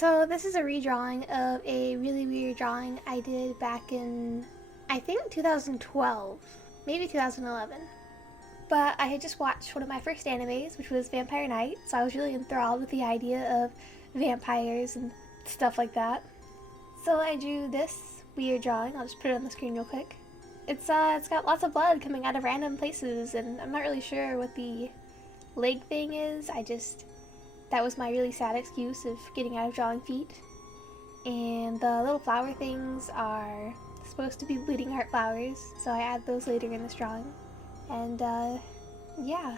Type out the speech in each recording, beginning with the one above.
So this is a redrawing of a really weird drawing I did back in, I think 2012, maybe 2011. But I had just watched one of my first animes, which was Vampire Knight, so I was really enthralled with the idea of vampires and stuff like that. So I drew this weird drawing. I'll just put it on the screen real quick. It's got lots of blood coming out of random places, and I'm not really sure what the leg thing is. That was my really sad excuse of getting out of drawing feet. And the little flower things are supposed to be bleeding heart flowers, so I add those later in this drawing. And yeah.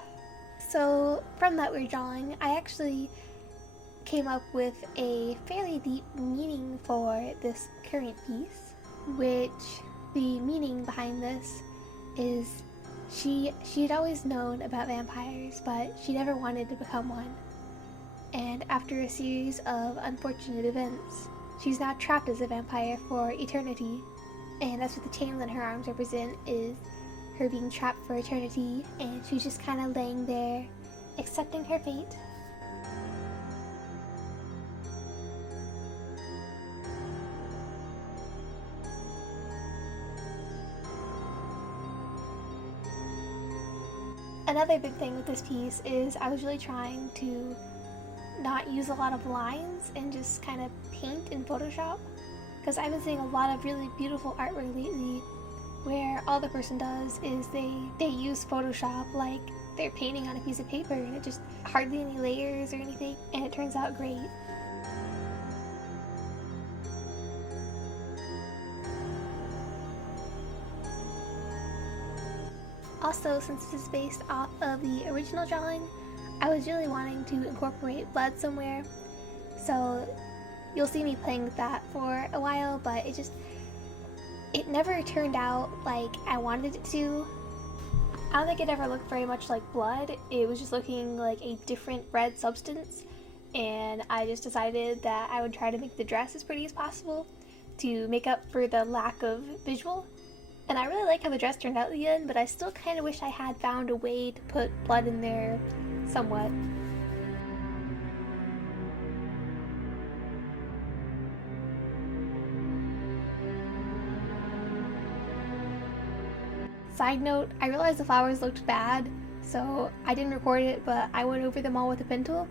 So from that weird drawing, I actually came up with a fairly deep meaning for this current piece, which the meaning behind this is she had always known about vampires, but she never wanted to become one. And after a series of unfortunate events, she's now trapped as a vampire for eternity. And that's what the chains on her arms represent, is her being trapped for eternity, and she's just kind of laying there, accepting her fate. Another big thing with this piece is I was really trying to not use a lot of lines and just kind of paint in Photoshop, because I've been seeing a lot of really beautiful artwork lately where all the person does is they use Photoshop like they're painting on a piece of paper, and it just hardly any layers or anything, and it turns out great. Also, since this is based off of the original drawing, I was really wanting to incorporate blood somewhere, so you'll see me playing with that for a while, but it never turned out like I wanted it to. I don't think it ever looked very much like blood. It was just looking like a different red substance, and I just decided that I would try to make the dress as pretty as possible to make up for the lack of visual. And I really like how the dress turned out at the end, but I still kind of wish I had found a way to put blood in there somewhat. Side note, I realized the flowers looked bad, so I didn't record it, but I went over them all with a pen tool,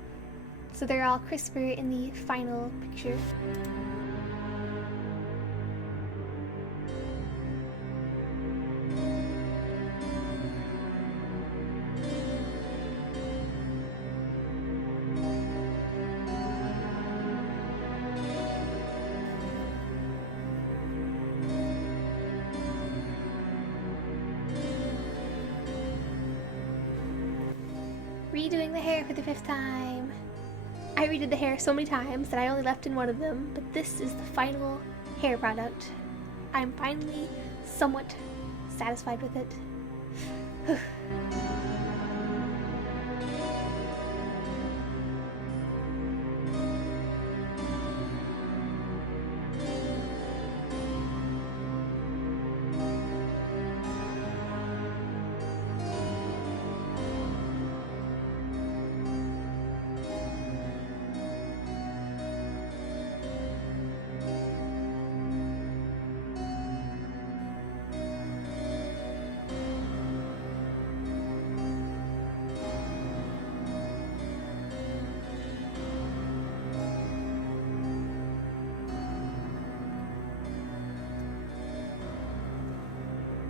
so they're all crisper in the final picture. Redoing the hair for the 5th time. I redid the hair so many times that I only left in one of them, but this is the final hair product. I'm finally somewhat satisfied with it.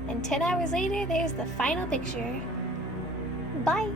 And 10 hours later, there's the final picture. Bye!